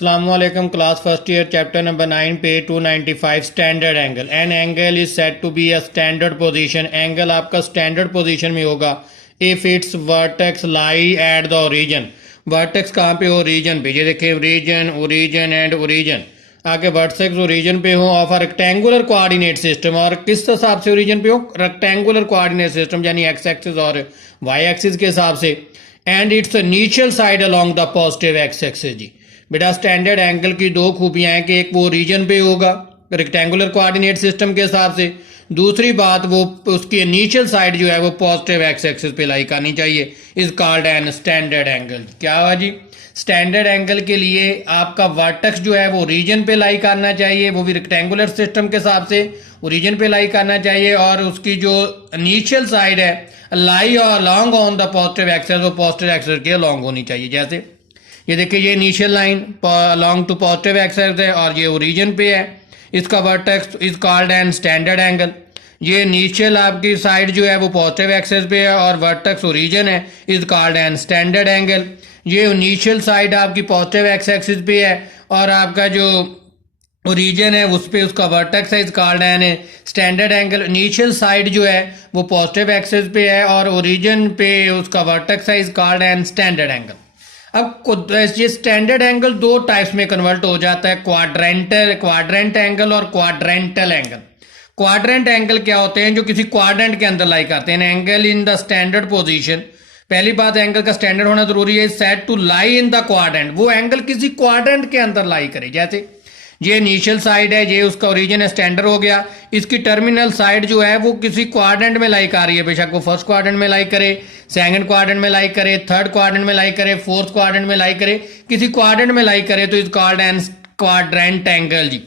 Assalamualaikum class first year chapter number 9 page 295 standard angle. An angle is said to be a standard position. Angle आपका standard position में होगा if its vertex lie at the origin. vertex कहाँ पे हो? origin पे. ये देखिए origin, origin and origin. आगे vertex origin पे हो of a rectangular coordinate system. और किस हिसाब से origin पे हो? rectangular coordinate system यानी x axis और y axis के हिसाब से. And its initial side along the positive x axis जी. बेटा स्टैंडर्ड एंगल की दो खूबियां हैं कि एक वो रीजन पे होगा रेक्टेंगुलर कोऑर्डिनेट सिस्टम के हिसाब से, दूसरी बात वो उसकी इनिशियल साइड जो है वो पॉजिटिव एक्स एक्सिस पे लाई करनी चाहिए. Is called an standard angle. क्या हुआ जी? स्टैंडर्ड एंगल के लिए आपका वर्टेक्स जो है वो रीजन पे लाई करना चाहिए, वो भी रेक्टेंगुलर सिस्टम के हिसाब से रीजन पे लाई करना चाहिए, और उसकी जो इनिशियल साइड है लाई और long on the positive axis वो पॉजिटिव एक्सिस के लॉन्ग होनी चाहिए. जैसे ये देखिए ये initial line along to positive axis है और ये ओरिजिन पे है. इसका vertex is called an standard angle. ये इनिशियल आपकी साइड जो है वो पॉजिटिव एक्सिस पे है और वर्टेक्स ओरिजिन है, is called an standard angle. ये इनिशियल साइड आपकी पॉजिटिव एक्स एक्सिस पे है और आपका जो ओरिजिन है उस पे उसका वर्टेक्स है, is called an standard angle. Initial side जो है वो पॉजिटिव एक्सिस पे है और ओरिजिन पे उसका वर्टेक्स है, is called an standard angle. अब ये स्टैंडर्ड एंगल दो टाइप्स में कन्वर्ट हो जाता है, क्वाड्रेंट एंगल और क्वाड्रेंटल एंगल. क्वाड्रेंट एंगल क्या होते हैं? जो किसी क्वाड्रेंट के अंदर लाई करते हैं. Angle in the standard position. पहली बात एंगल का स्टैंडर्ड होना जरूरी है. Set to lie in the quadrant. वो एंगल किसी क्वाड्रेंट के अंदर लाई करे. जैसे ये इनिशियल साइड है, ये उसका ओरिजिन है, स्टैंडर्ड हो गया. इसकी टर्मिनल साइड जो है वो किसी क्वाड्रेंट में लाई कर रही है, बेशक वो फर्स्ट क्वाड्रेंट में लाई करे, सेकंड क्वाड्रेंट में लाई करे, थर्ड क्वाड्रेंट में लाई करे, फोर्थ क्वाड्रेंट में लाई करे, किसी क्वाड्रेंट में लाई करे तो is called an quadrant angle जी.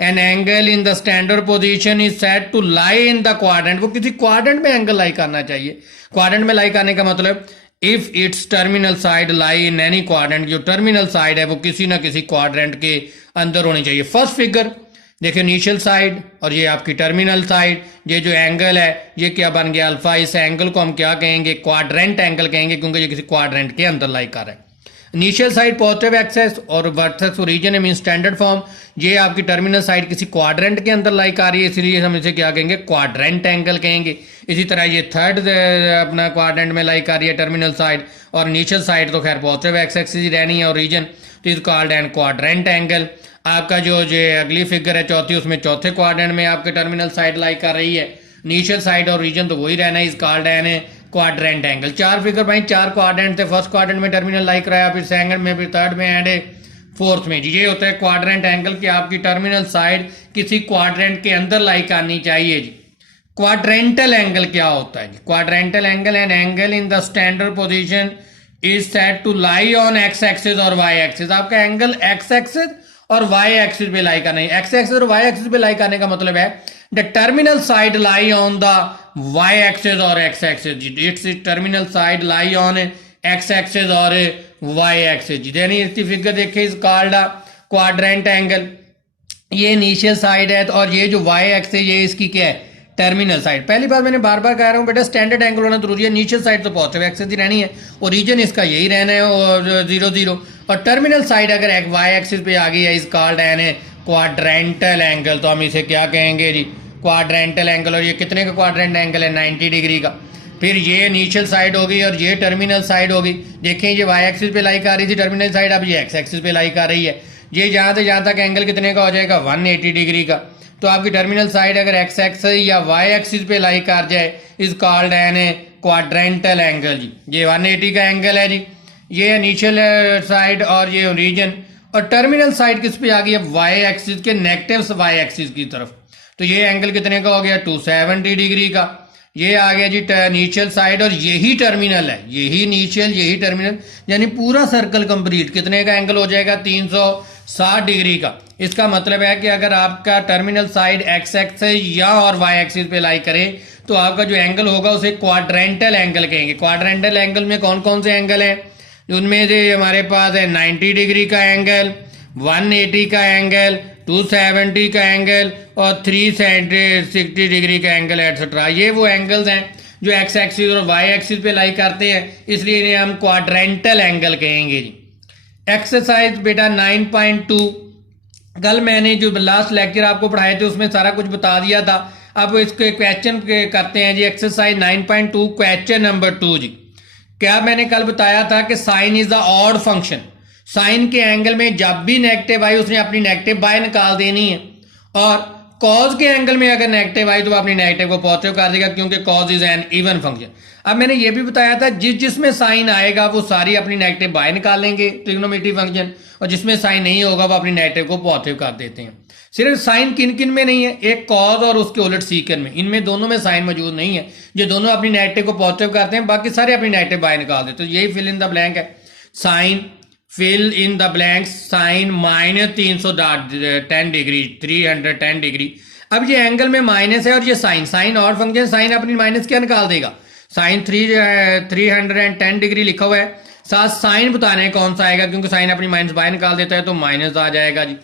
An angle in the standard position is set to lie in the quadrant. वो किसी क्वाड्रेंट में एंगल लाई करना चाहिए. क्वाड्रेंट में लाई करने का मतलब if it's terminal side lie in any quadrant. जो टर्मिनल साइड है वो किसी ना किसी क्वाड्रेंट के अंदर होनी चाहिए. फर्स्ट फिगर देखिए इनिशियल साइड और ये आपकी टर्मिनल साइड. ये जो एंगल है ये क्या बन गया? अल्फा. इस एंगल को हम क्या कहेंगे? क्वाड्रेंट एंगल कहेंगे, क्योंकि ये किसी क्वाड्रेंट के अंदर लाई कर रहा है. इनिशियल साइड पॉजिटिव एक्सेस और vertex origin mean standard form. ये आपकी टर्मिनल साइड किसी क्वाड्रेंट के अंदर लाई कर रही है, इसलिए हम इसे क्या कहेंगे? क्वाड्रेंट एंगल कहेंगे. इसी तरह ये थर्ड अपना क्वाड्रेंट में लाई कर रही है टर्मिनल साइड, और इनिशियल साइड तो खैर पॉजिटिव एक्सेस ही रहनी है और रीजन, तो is called an quadrant angle. आपका जो अगली फिगर है चौथी, उसमें चौथे क्वाड्रेंट में आपके टर्मिनल साइड लाई कर रही है. इनिशियल साइड और रीजन तो वही रहना है, is called an quadrant angle. चार फिगर भाई चार क्वाड्रेंट थे. फर्स्ट क्वाड्रेंट में टर्मिनल लाई कराया, फिर सेकंड में, फिर थर्ड में एंड फोर्थ में. ये होता है क्वाड्रेंट एंगल कि आपकी टर्मिनल साइड किसी क्वाड्रेंट के अंदर लाई करनी चाहिए जी. क्वाड्रेंटल एंगल क्या होता है जी? Quadrantal angle an angle in the standard position is set to lie on x axis और वाई एक्सिस. आपका एंगल एक्स एक्सिस और वाई एक्सिस पे लाई करना है. एक्स एक्सिस और वाई एक्सिस पे लाई करने का मतलब है the terminal side lie on the y axis और x axis. Its terminal side lie on x axis और वाई एक्सिस. यानी इसकी फिगर देखिए इज कॉल्ड क्वाड्रेंट एंगल. ये इनिशियल साइड है और ये जो वाई एक्सिस ये इसकी क्या है? Terminal side. पहली बात मैंने बार बार कह रहा हूँ बेटा स्टैंडर्ड एंगल होना जरूरी है. इनिशियल साइड तो पॉजिटिव एक्सिस ही रहनी है, ओरिजिन इसका यही रहना है और 0 0, और टर्मिनल साइड अगर एक वाई एक्सिस पे आ गई है is called N quadrantal angle. तो हम इसे क्या कहेंगे जी? Quadrantal angle. और ये कितने का क्वाड्रेंट एंगल है? 90 डिग्री का. फिर ये इनिशियल साइड हो गई और ये टर्मिनल साइड हो गई. देखें ये वाई एक्सिस पे लाई कर रही थी टर्मिनल साइड, अब ये एक्स एक्सिस पे लाई कर रही है. ये जहाँ से जहाँ तक एंगल कितने का हो जाएगा? 180 डिग्री का. तो आपकी टर्मिनल साइड अगर एक्स एक्सिस या वाई एक्सिस पे लाई कर जाए is called N quadrantal angle G. ये 180 का एंगल है जी. ये इनिशियल साइड और ये ओरिजिन, और टर्मिनल साइड किस पे आ गई है? वाई एक्सिस के नेगेटिव वाई एक्सिस की तरफ. तो ये एंगल कितने का हो गया? 270 डिग्री का. ये आ गया जी इनिशियल साइड और यही टर्मिनल है, यही इनिशियल यही टर्मिनल, यानी पूरा सर्कल कंप्लीट कितने का एंगल हो जाएगा? 360 डिग्री का. इसका मतलब है कि अगर आपका टर्मिनल साइड एक्स एक्सिस या और वाई एक्सिस पे लाई करे तो आपका जो एंगल होगा उसे क्वाड्रेंटल एंगल कहेंगे. क्वाड्रेंटल एंगल में कौन कौन से एंगल है? उनमें से हमारे पास है 90 डिग्री का एंगल, 180 का एंगल, 270 का एंगल और 360 डिग्री का एंगल एटसेट्रा. ये वो एंगल्स हैं जो एक्स एक्सिस और वाई एक्सिस पे लाई करते हैं, इसलिए इन्हें हम क्वाड्रेंटल एंगल कहेंगे जी. एक्सरसाइज बेटा 9.2, कल मैंने जो लास्ट लेक्चर आपको पढ़ाए थे उसमें सारा कुछ बता दिया था। अब इसके क्वेश्चन करते हैं जी। एक्सरसाइज 9.2 क्वेश्चन नंबर 2 जी। क्या मैंने कल बताया था कि sine is the odd function. Sine के एंगल में जब भी नेगेटिव आई उसने अपनी नेगेटिव बाय निकाल देनी है, और कॉज के एंगल में अगर नेगेटिव आई तो अपनी नेगेटिव को पॉजिटिव कर देगा, क्योंकि cause is an even function. अब मैंने ये भी बताया था जिसमें साइन आएगा वो सारी अपनी नेगेटिव बाय निकाल लेंगे ट्रिग्नोमेट्री फंक्शन, और जिसमें साइन नहीं होगा वो अपनी नेगेटिव को पॉजिटिव कर देते हैं। सिर्फ साइन किन किन में नहीं है, एक कॉज और उसके उलट सीकन में, इनमें दोनों में साइन मौजूद नहीं है। जो दोनों अपनी नेगेटिव को पॉजिटिव करते हैं, बाकी सारे अपनी नेगेटिव बाय निकाल देते हैं। तो यही फिल इन द ब्लैंक है। Sine fill in the blank, sine -310 degree 310 degree. अब ये एंगल में माइनस है और ये साइन और फंक्शन, साइन अपनी माइनस क्या निकाल देगा, साइन 310 डिग्री लिखा हुआ है, साथ साइन बताना है कौन सा आएगा, क्योंकि साइन अपनी माइनस बाय निकाल देता है तो माइनस आ जाएगा जी।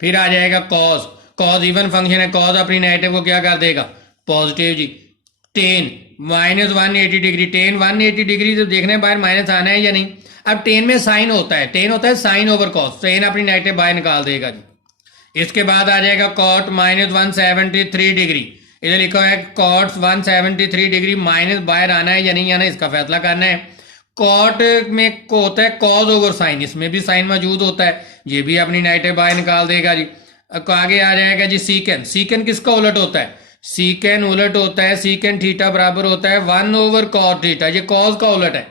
फिर आ जाएगा कॉज, कॉज इवन फंक्शन है, कॉज अपनी नेगेटिव को क्या कर देगा, पॉजिटिव जी। टेन -180 डिग्री, टेन 180 डिग्री तो देखने बाहर माइनस आना है या नहीं। अब टेन में साइन होता है, टेन होता है साइन ओवर कॉस, टेन अपनी नेगेटिव बाय निकाल देगा जी। इसके बाद आ जाएगा कॉट -173 डिग्री, इधर लिखा है कॉट 173 डिग्री, माइनस बाहर आना है या नहीं आना, इसका फैसला करना है। कॉट में को होता है कॉज ओवर साइन, इसमें भी साइन मौजूद होता है, ये भी अपनी नेगेटिव बाय निकाल देगा जी। आगे आ जाएगा जी सीकन, सीकन किसका उलट होता है, सीकन उलट होता है, सीकन थीटा बराबर होता है 1/cos थीटा, ये कॉज का उलट है।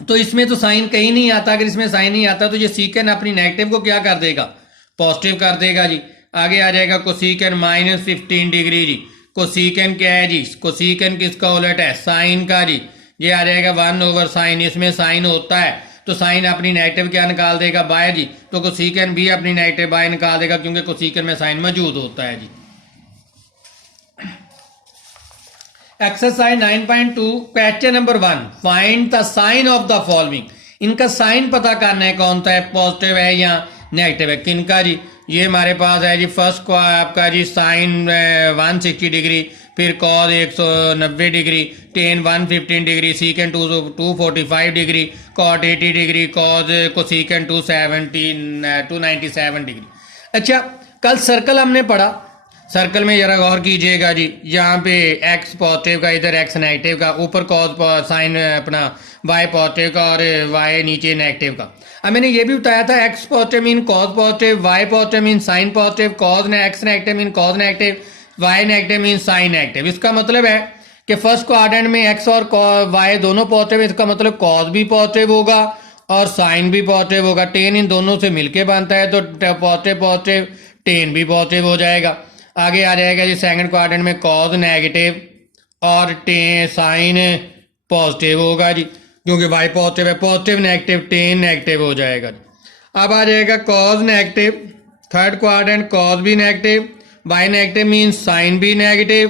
तो इसमें तो साइन कहीं नहीं आता, अगर इसमें साइन नहीं आता तो ये सीकन अपनी नेगेटिव को क्या कर देगा, पॉजिटिव कर देगा जी। आगे आ जाएगा कोसीकन -15 डिग्री जी। कोसीकन क्या है जी, कोसीकन किसका उलट है, साइन का जी। ये आ जाएगा 1/sin, इसमें साइन होता है तो साइन अपनी नेगेटिव क्या निकाल देगा, बाय जी। तो कोसीकन भी अपनी नेगेटिव बाय निकाल देगा, क्योंकि कोसीकन में साइन मौजूद होता है जी। Exercise 9.2 question number 1, find the sign of the following. इनका साइन पता करना है कौन सा है, पॉजिटिव है या नेगेटिव है, किनका जी। ये हमारे पास है जी फर्स्ट को आपका जी साइन 160 डिग्री, फिर cos 190 degree, tan 115 degree, sec 245 degree, cot 80 degree, cosec 297 degree. अच्छा, कल सर्कल हमने पढ़ा, सर्कल में जरा गौर कीजिएगा जी। यहाँ पे एक्स पॉजिटिव का, इधर एक्स नेगेटिव का, ऊपर कॉज साइन अपना वाई पॉजिटिव का और वाई नीचे नेगेटिव का। अब मैंने ये भी बताया था x positive mean cos positive, y positive mean sine positive, cos ने x negative mean cos negative, y negative mean sine negative. इसका मतलब है कि फर्स्ट क्वाड्रेंट में एक्स और वाई दोनों पॉजिटिव, इसका मतलब कॉज भी पॉजिटिव होगा और साइन भी पॉजिटिव होगा। टेन इन दोनों से मिलके बनता है तो पॉजिटिव पॉजिटिव टेन भी पॉजिटिव हो जाएगा। आगे आ जाएगा जी सेकंड क्वाड्रेंट में कॉज नेगेटिव और साइन पॉजिटिव होगा जी, क्योंकि वाई पॉजिटिव है, पॉजिटिव नेगेटिव टेन नेगेटिव हो जाएगा जी। अब आ जाएगा cos negative, third quadrant cos भी negative, y negative mean sine भी नेगेटिव,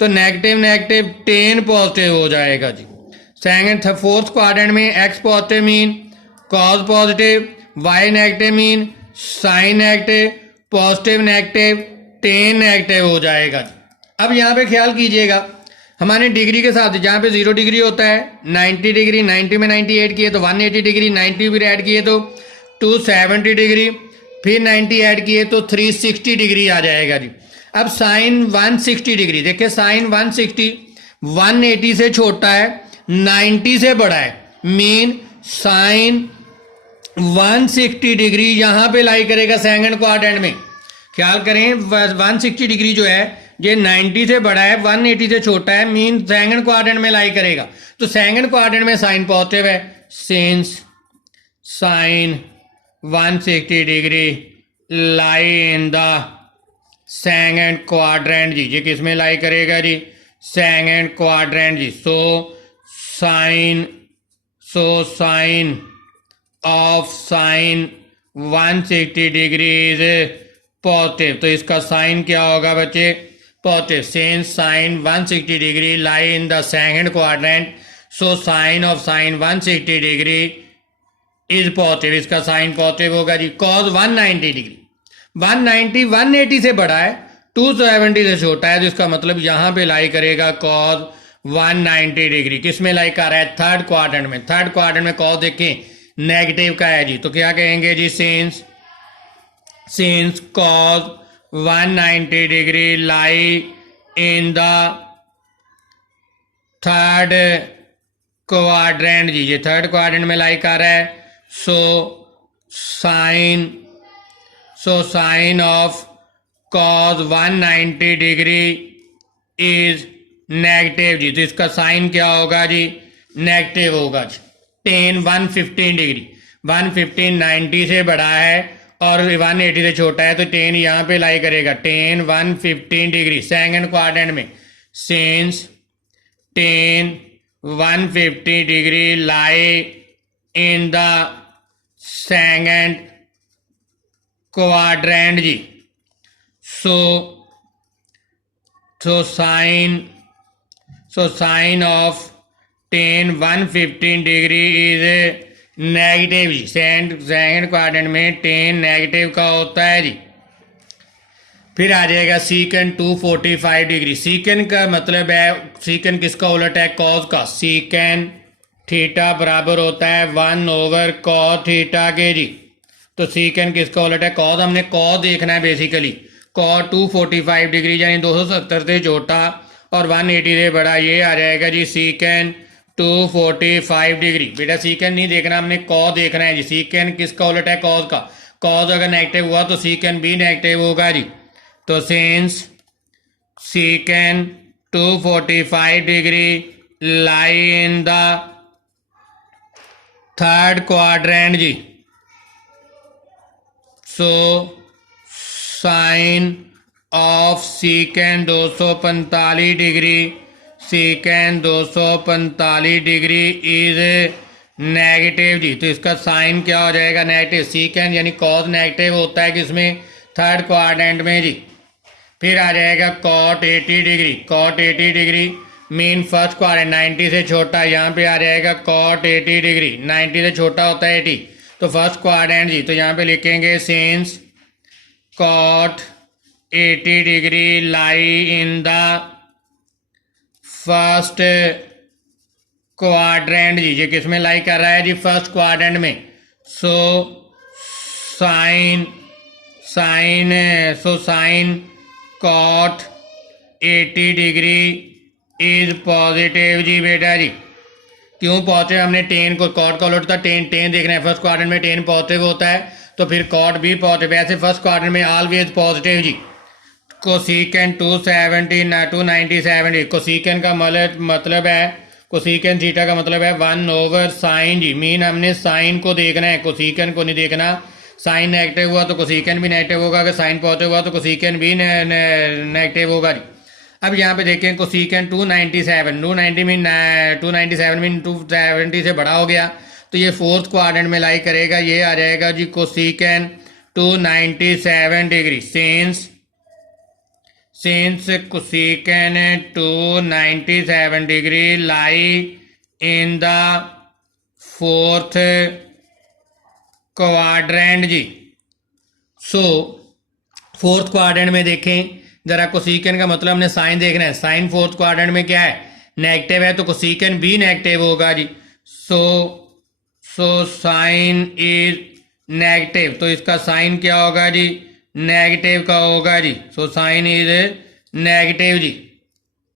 तो नेगेटिव नेगेटिव टेन पॉजिटिव हो जाएगा जी। सेकंड फोर्थ क्वाड्रेंट में x positive mean cos positive, Y negative mean sine negative, positive negative tan negative हो जाएगा। अब यहाँ पे ख्याल कीजिएगा, हमारे डिग्री के साथ जहाँ पे 0 डिग्री होता है 90 डिग्री, 90 में 98 किए तो 180 डिग्री, 90 भी ऐड किए तो 270 डिग्री, फिर 90 ऐड किए तो 360 डिग्री आ जाएगा जी। अब साइन 160 डिग्री, देखिए साइन 160 180 से छोटा है, 90 से बड़ा है, मीन साइन 160 डिग्री यहाँ पे लाई करेगा सेकंड क्वाड्रेंट में। ख्याल करें 160 डिग्री जो है ये 90 से बड़ा है, 180 से छोटा है, मीन सेकंड क्वाड्रेंट में लाई करेगा। तो सेकंड क्वाड्रेंट में साइन पॉजिटिव है, since sine 160 degree lie in the second quadrant जी। ये किस में लाई करेगा जी, सेकंड क्वाड्रेंट जी। So sign of sine 160 degree is positive, तो इसका साइन क्या होगा बच्चे, positive. Since sine 160 degree lie in the second quadrant, so sign of sine 160 degree is positive, इसका साइन पॉजिटिव होगा जी। कॉज 190 डिग्री, 190 180 से बड़ा है, 270 से छोटा है, तो इसका मतलब यहां पे लाई करेगा कॉज 190 डिग्री। किस में लाई कर रहा है, थर्ड क्वाड्रेंट में। थर्ड क्वाड्रेंट में कॉज देखें नेगेटिव का है जी, तो क्या कहेंगे जी, since cos 190 degree lie in the third quadrant जी, ये थर्ड क्वाड्रेंट में लाई कर रहा है, so sign of cos 190 degree is negative जी, तो इसका साइन क्या होगा जी, नेगेटिव होगा जी। टेन 115 डिग्री, 115 90 से बड़ा है और 180 से छोटा है, तो टेन यहाँ पे लाई करेगा, टेन 115 डिग्री सेकंड क्वाड्रेंट में, since tan 150 degree lie in the second quadrant जी, so sign of tan 115 degree is negative जी, सेकंड क्वाड्रेंट में टेन नेगेटिव का होता है जी। फिर आ जाएगा सीकन 245 डिग्री, सीकन का मतलब है, सीकन किसका उलट है, कॉज का, सीकन थीटा बराबर होता है 1/cos थीटा के जी, तो सीकन किसका उलट है, कॉज, हमने कॉज देखना है बेसिकली, कॉस 245 डिग्री यानी 270 से छोटा और 180 से बड़ा, ये आ जाएगा जी सीकन 245 डिग्री। बेटा सीकन नहीं देखना, हमने कॉज देखना है जी, सीकन किसका उलट है, कॉज का, कॉज अगर नेगेटिव हुआ तो सीकन भी नेगेटिव होगा जी, तो since sec 245 degree lie in the third quadrant जी, so sign of sec 245 degree, sec 245 degree is negative जी, तो इसका साइन क्या हो जाएगा, नेगेटिव, सीकन यानी कॉज नेगेटिव होता है किसमें, थर्ड क्वाड्रेंट में जी। फिर आ जाएगा cot 80 degree, cot 80 degree mean first quadrant 90 से छोटा, यहाँ पे आ जाएगा कॉट 80 डिग्री, 90 से छोटा होता है 80, तो फर्स्ट क्वाड्रेंट जी, तो यहाँ पे लिखेंगे since cot 80 degree lie in the first quadrant जी, ये किस में लाई कर रहा है जी, फर्स्ट क्वाड्रेंट में, so sign cot 80 degree is positive जी। बेटा जी क्यों पॉजिटिव, हमने टेन को, कॉट का उलट था, टेन देखना है, फर्स्ट क्वाड्रेंट में टेन पॉजिटिव होता है, तो फिर कॉट भी पॉजिटिव, ऐसे फर्स्ट क्वाड्रेंट में ऑलवेज पॉजिटिव जी। कोसीकन 297 कोसीकन का मतलब है, कोसीकन थीटा का मतलब है 1/sin जी, मीन हमने साइन को देखना है, कोसीकन को नहीं देखना, साइन नेगेटिव हुआ तो कोसीकन भी नेगेटिव होगा, अगर साइन पॉजिटिव हुआ तो कोसीकन भी नेगेटिव होगा जी। अब यहाँ पे देखें कोसीकन 297 मीन 270 से बड़ा हो गया, तो ये फोर्थ क्वाड्रेंट में लाई करेगा, ये आ जाएगा जी cosec 297 degree, since cosec 297 degree lie in the fourth quadrant जी, सो फोर्थ क्वाड्रेंट में देखें जरा, कोसीकन का मतलब हमने साइन देखना है, साइन फोर्थ क्वाड्रेंट में क्या है, नेगेटिव है, तो कोसीकन भी नेगेटिव होगा जी, सो साइन इज नेगेटिव, तो इसका साइन क्या होगा जी, नेगेटिव का होगा जी, so sign is negative ji.